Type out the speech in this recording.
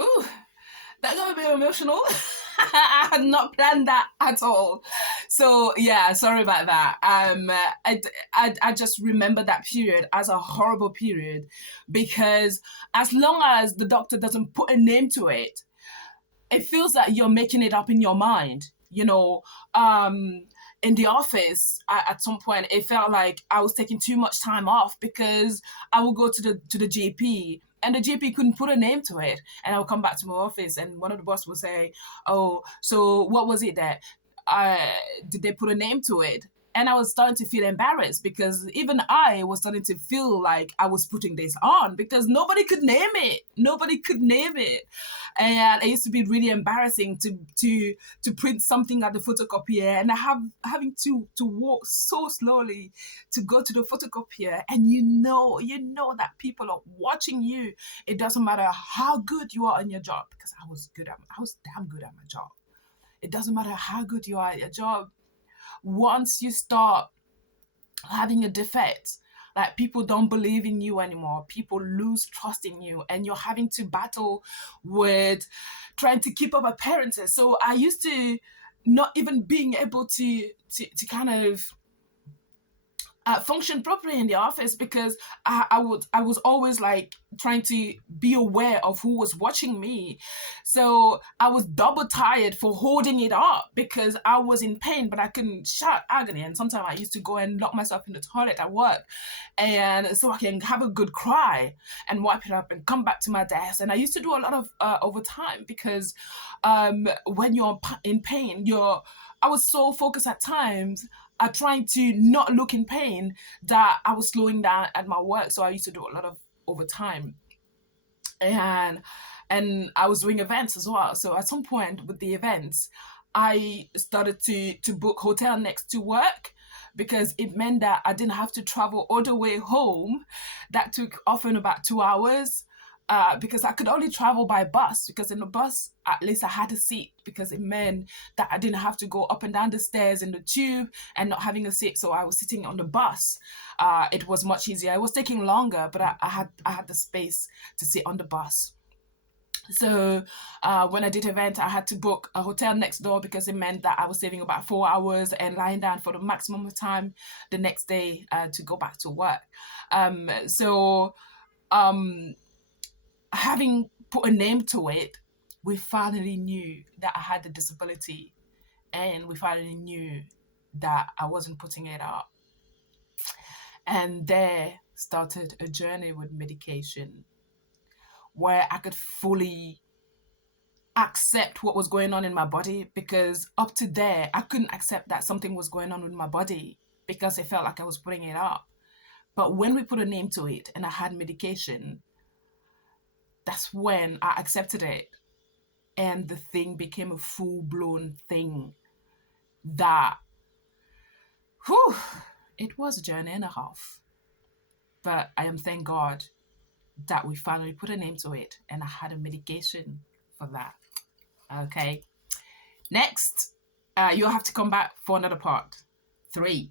Ooh, that got me emotional. I had not planned that at all. So yeah, sorry about that. I just remember that period as a horrible period because as long as the doctor doesn't put a name to it, it feels like you're making it up in your mind. Um, in the office at some point, it felt like I was taking too much time off because I would go to the GP and the GP couldn't put a name to it, and I would come back to my office and one of the boss would say, "Oh, so what was it that did they put a name to it?" And I was starting to feel embarrassed because even I was starting to feel like I was putting this on because nobody could name it. Nobody could name it. And it used to be really embarrassing to print something at the photocopier and having to walk so slowly to go to the photocopier, and you know that people are watching you. It doesn't matter how good you are in your job, because I was damn good at my job. It doesn't matter how good you are at your job. Once you start having a defect, like, people don't believe in you anymore, people lose trust in you, and you're having to battle with trying to keep up appearances. So I used to not even being able to kind of function properly in the office because I was always like trying to be aware of who was watching me. So I was double tired for holding it up because I was in pain, but I couldn't shout agony. And sometimes I used to go and lock myself in the toilet at work, and so I can have a good cry and wipe it up and come back to my desk. And I used to do a lot of overtime because when you're in pain, I was so focused at times at trying to not look in pain that I was slowing down at my work. So I used to do a lot of overtime. And I was doing events as well. So at some point with the events, I started to book hotel next to work because it meant that I didn't have to travel all the way home. That took often about 2 hours. Because I could only travel by bus, because in the bus at least I had a seat, because it meant that I didn't have to go up and down the stairs in the tube and not having a seat. So I was sitting on the bus. It was much easier. It was taking longer, but I had the space to sit on the bus. So when I did event, I had to book a hotel next door because it meant that I was saving about 4 hours and lying down for the maximum of time the next day to go back to work. So having put a name to it, we finally knew that I had a disability, and we finally knew that I wasn't putting it up. And there started a journey with medication where I could fully accept what was going on in my body, because up to there, I couldn't accept that something was going on with my body because it felt like I was putting it up. But when we put a name to it and I had medication, that's when I accepted it. And the thing became a full-blown thing that, whew, it was a journey and a half. But I am, thank God, that we finally put a name to it and I had a medication for that. Okay. Next, you'll have to come back for another part 3.